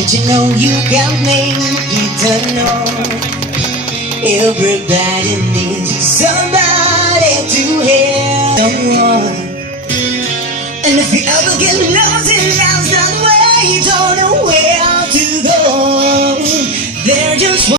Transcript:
And you know you got me, you don't know. Everybody needs somebody to help someone. And if you ever get lost in love,